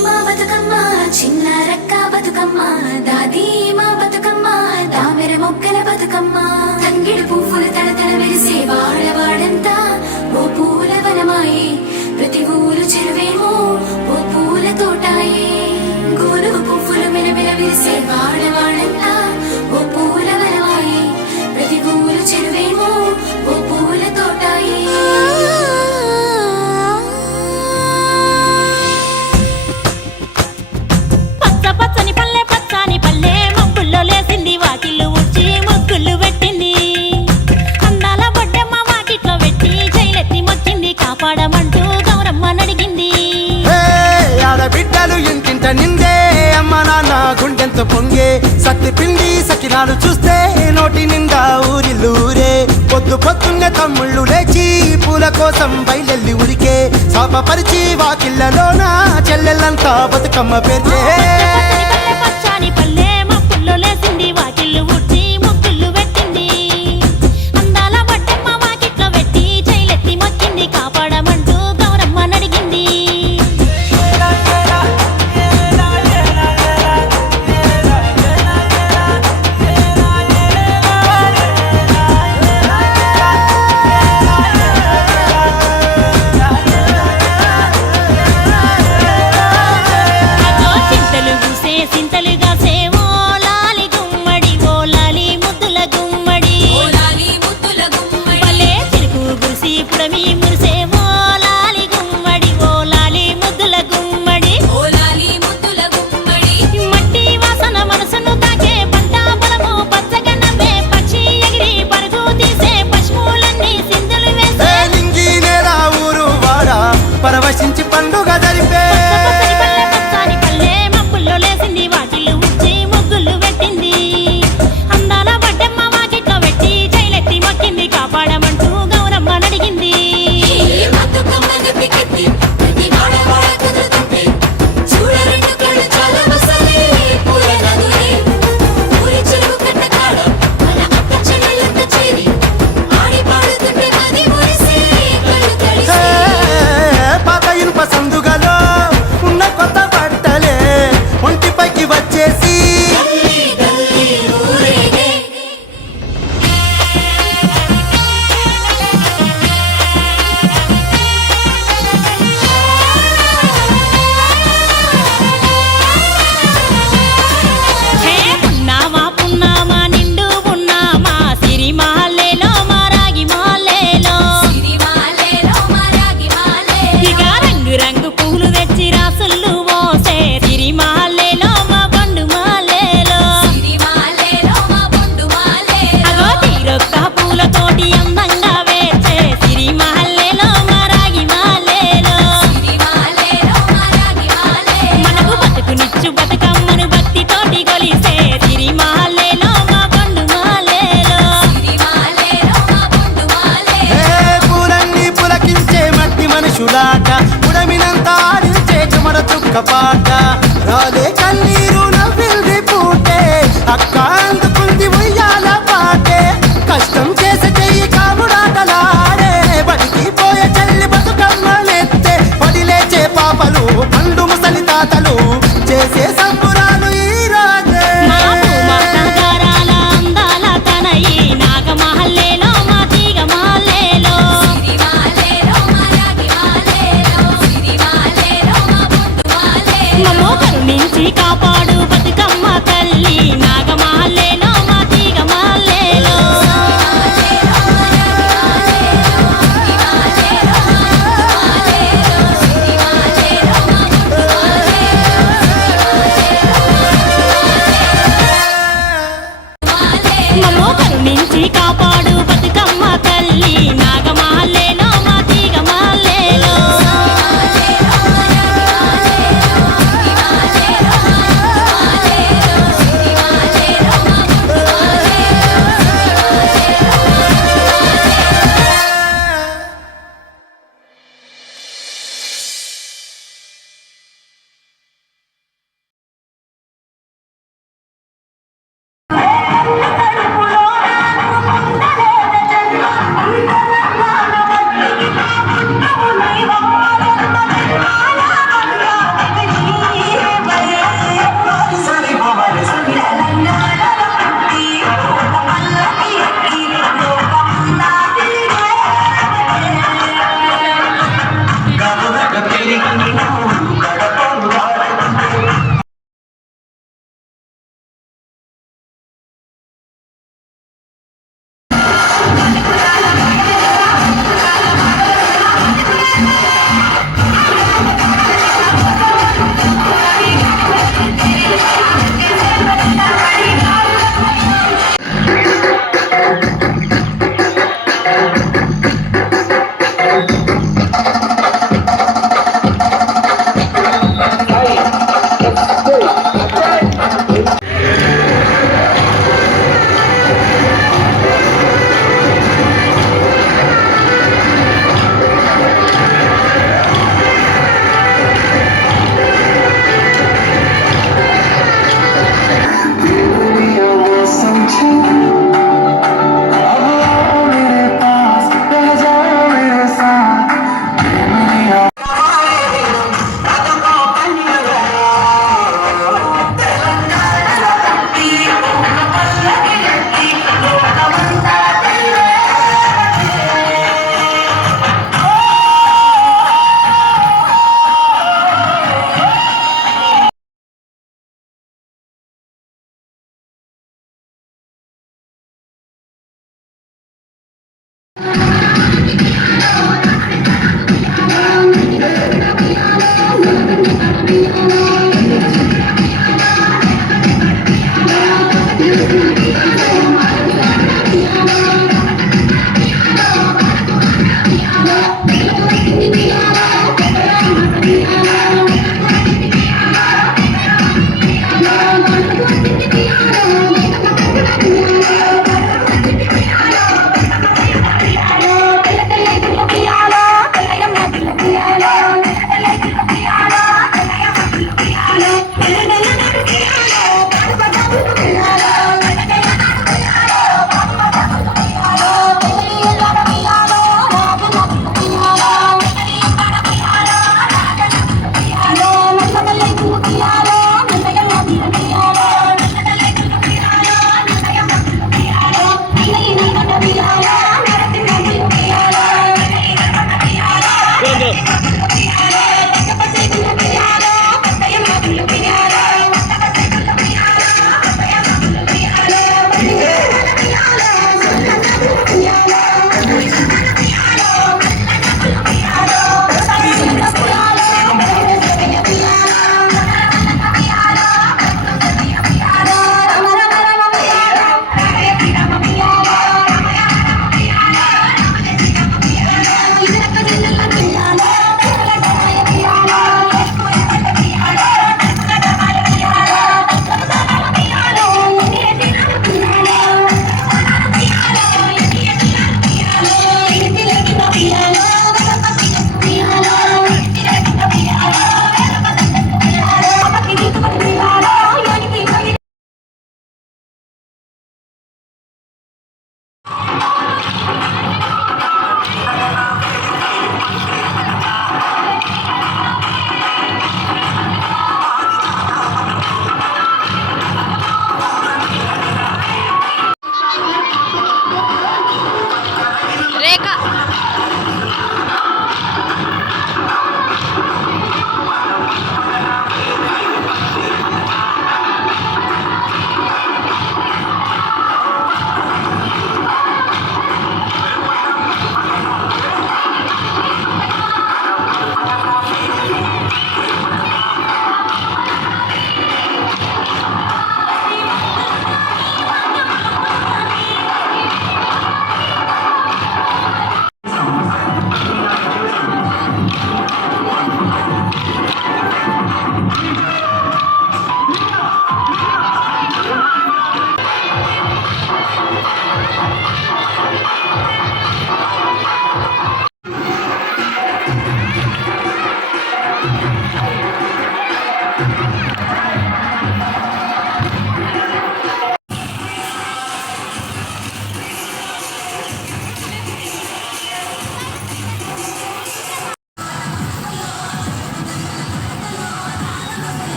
మా బతుకమ్మ చిన్న రక్క బతుకమ్మ దాది మా బతుకమ్మ దామెర మొక్కల బతుకమ్మ తంగిడు పువ్వులు తడతడ మెరిసే వాడవాడంతా ఓ పూల వనమాయే ప్రతి ఊరు చెరువేమో ఓ పూల తోటాయే గోరు పువ్వులు మెలమెల విరిసే వాడవాడంతా ఓ పూల వనమాయే ప్రతి ఊరు చెరువేమో ఓ పూల తోటాయే పచ్చని పల్లె పచ్చని పల్లె మబ్బుల్లో లేసింది వాకిళ్ళు ఊడ్చి ముగ్గులు పెట్టింది అందాల బొడ్డమ్మ వాకిట్లో పెట్టి జైలెత్తి మొక్కింది కాపాడమంటూ గౌరమ్మ నడిగింది ఆడబిడ్డలు ఇంటింట నిందే అమ్మ నాన్న గుండెంతో పొంగే సత్తి పిండి సకినాలు చూస్తే నోటి నిండా ఊరిల్లూరే పొద్దు పొద్దున్నే తమ్ముళ్ళు లేచి పూల కోసం బయలెల్లి ఉరికే శాపపరిచి వాకిళ్ళలోన చెల్లెళ్ళంతా బతుకమ్మ పేర్చే పచ్చని పల్లె మబ్బుల్లో లేసింది వాకిళ్ళు ఊడ్చి ముగ్గులు పెట్టింది అందాల బొడ్డమ్మ వాకిట్లో పెట్టి జైలెత్తి మొక్కింది కాపాడమంటూ గౌరమ్మ నడిగింది పరవశించి పండుగ జరిపే పచ్చని పల్లె మబ్బుల్లో లేసింది వాకిళ్ళు ఊడ్చి ముగ్గులు పెట్టింది అందాల బొడ్డమ్మ వాకిట్లో పెట్టి జైలెత్తి మొక్కింది కాపాడమంటూ గౌరమ్మ నడిగింది సందుగలో ఉన్న కొత్త బట్టలే ఒంటిపైకి వచ్చేసి పున్నామా పున్నామా నిండు పున్నామా సిరి మాలేలో మారాగి మాలేలో ఇక రంగు రంగు పూలు తెచ్చి రాసుళ్ళు మోసే సిరి మాలేలో మా బండు మాలేలో అగో తీరొక్క పూలతోటి అందంగా వేచే సిరి మాలేలో మారాగి మాలేలో మనకు బతుకునిచ్చు బతుకమ్మను భక్తితోటి కొలిసే సిరి మాలేలో మా బండు మాలేలో పూలన్నీ పులకించే మట్టి మనుషులాట ఉడమినంతా ఆడించే చెమర చుక్క పాట రాలే కన్నీరు నవ్విల్ది పూటే అక్క అందుకుంది ఉయ్యాల పాటే కష్టం చేసే చెయ్యి కాముడాటలాడే బడికి పోయే చెల్లి బతుకమ్మనెత్తే పడి లేచే పాపలు పండు ముసలి తాతలు చేసే సంబురాలు ఈ రాజే నగరాల అందాల తనయి నాగమహల్లేలో మా తీగ మాలేలో మమ్మో కరుణించి కాపాడు బతుకమ్మ తల్లి నాగమహల్లేలో మా తీగ మాలేలో మమ్మో కరుణించి కాపాడు బతుకమ్మ తల్లి నాగమహల్లేలో మా తీగ మాలేలో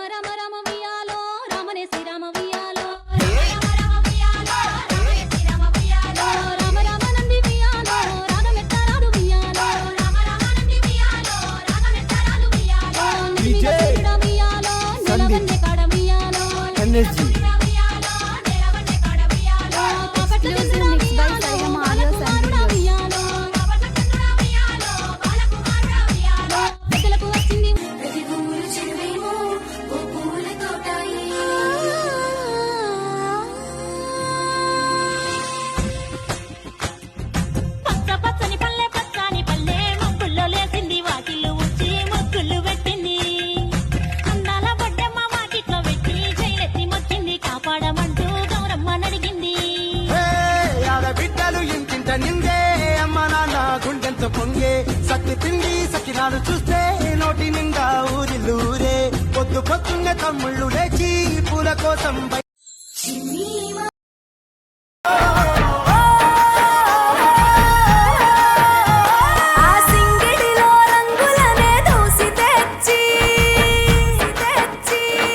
రామ రామ రామ వియాలో రామనే శ్రీరామ వియాలో రామ రామ నంది వియాలో రాగమెత్తరాదు వియాలో DJ వియాలో నిలవన్నే కాడ వియాలో energy Exclusive mix by Saigam Audio and Videos. ప్రతి ఊరు చెరువేమో ఓ పూల తోటాయి పచ్చ పచ్చని పల్లె పచ్చని పల్లె మబ్బుల్లో లేసింది వాకిళ్ళు ఉచ్చి ముగ్గులు పెట్టింది అందాల బొడ్డమ్మ వాకిట్లో పెట్టి జైలెత్తి మొక్కింది కాపాడమంటూ గౌరమ్మ నడిగింది ఆడబిడ్డలు ఇంటింట నిందే అమ్మ నాన్న గుండెంత పొంగే సత్తి పిండి సకినాలు చూస్తే నోటి నిండా ఊరిల్లూరే పొద్దు పొద్దున్నే తమ్ముళ్ళు లేచి పూల కోసం చిన్ని ఆ సింగిడిలో రంగులనే దూసి తెచ్చి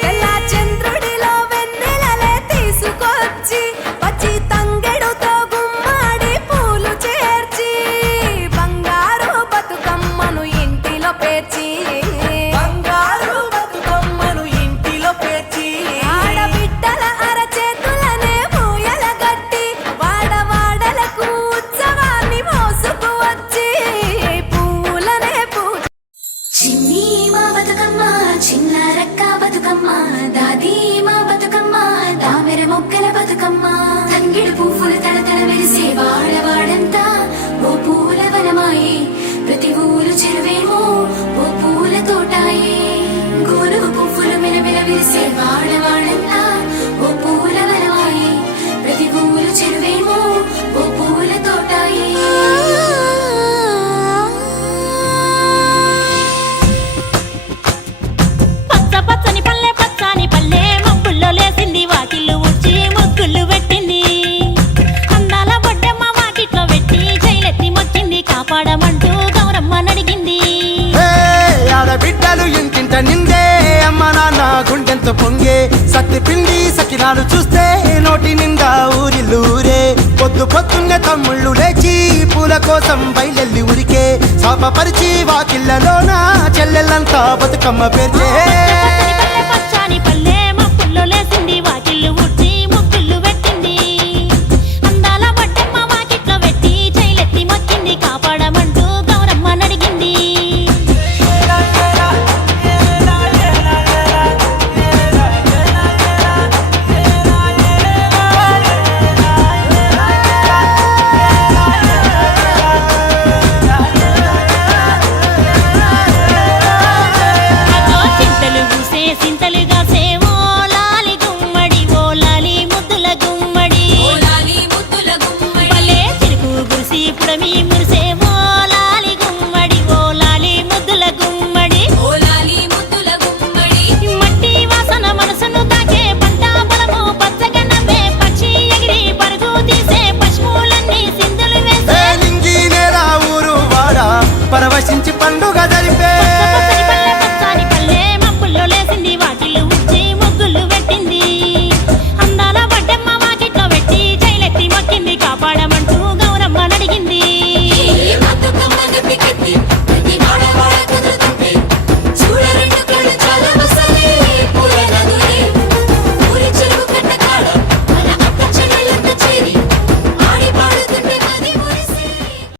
తెల్ల చంద్రుడిలో వెన్నెలలే తీసుకొచ్చి పచ్చి తంగెడుతో గుమ్మాడి పూలు చేర్చి బంగారు బతుకమ్మను ఇంటిలో పేర్చి ఆడబిడ్డల అరచేతులనే పూయల గట్టి వాడవాడలకు ఉత్సవాన్ని మోసుకువచ్చి పూలనే పూజ చిన్ని మా బతుకమ్మ చిన్న రక్క బతుకమ్మ దాది మా బతుకమ్మ దామెర మొక్కల బతుకమ్మ తంగిడు పువ్వులు తడతడ మెరిసే వాడవాడంతా ఓ పూల వనమాయే ప్రతి ఊరు చెరువేమో ఓ పూల తోటాయే గోనుగు పువ్వులు మిలమిల విరిసే వాడవాడంతా ఓ పూల వనమాయే ప్రతి ఊరు చెరువేమో ఓ పూల తోటాయే పచ్చ పచ్చని పల్లె మబ్బుల్లో లేసింది వాకిళ్ళు ఉచ్చి ముగ్గులు పెట్టింది అందాల బొడ్డమ్మ వాకిట్లో పెట్టి జైలెత్తి మొక్కింది కాపాడమంటూ గౌరమ్మ నడిగింది ఆడబిడ్డలు ఇంటింట నిందే అమ్మ నాన్న గుండెంత పొంగే సత్తి పిండి సకినాలు చూస్తే నోటి నిండా ఊరిల్లూరే పొద్దు పొద్దున్నే తమ్ముళ్ళు లేచి పూల కోసం బయలెల్లి ఉరికే శాపపరిచి వాకిళ్ళలోన చెల్లెళ్ళంతా బతుకమ్మ పేర్చే పచ్చని పల్లె మబ్బుల్లో లేసింది వాకిళ్ళు ఉచ్చి ముగ్గులు పెట్టింది అందాల బొడ్డమ్మ వాకిట్లో పెట్టి జైలెత్తి మొక్కింది కాపాడమంటూ గౌరమ్మ నడిగింది అదో చింతలు పూసే సింతలుగా సేవో లాలి గుమ్మడి ఓ లాలి ముద్దుల గుమ్మడి భలే చిలుకు గురిసి పుడమి మురిసే ఓ లాలి గుమ్మడి ఓ లాలి ముద్దుల గుమ్మడి మట్టి వాసన మనసును తాకే పంట పొలము పచ్చగా నవ్వే పక్షి ఎగిరి పరుగు తీసే పశువులన్నీ సింధులు వేసే నింగి నేల ఊరు వాడ పరవశించి పండుగ జరిపే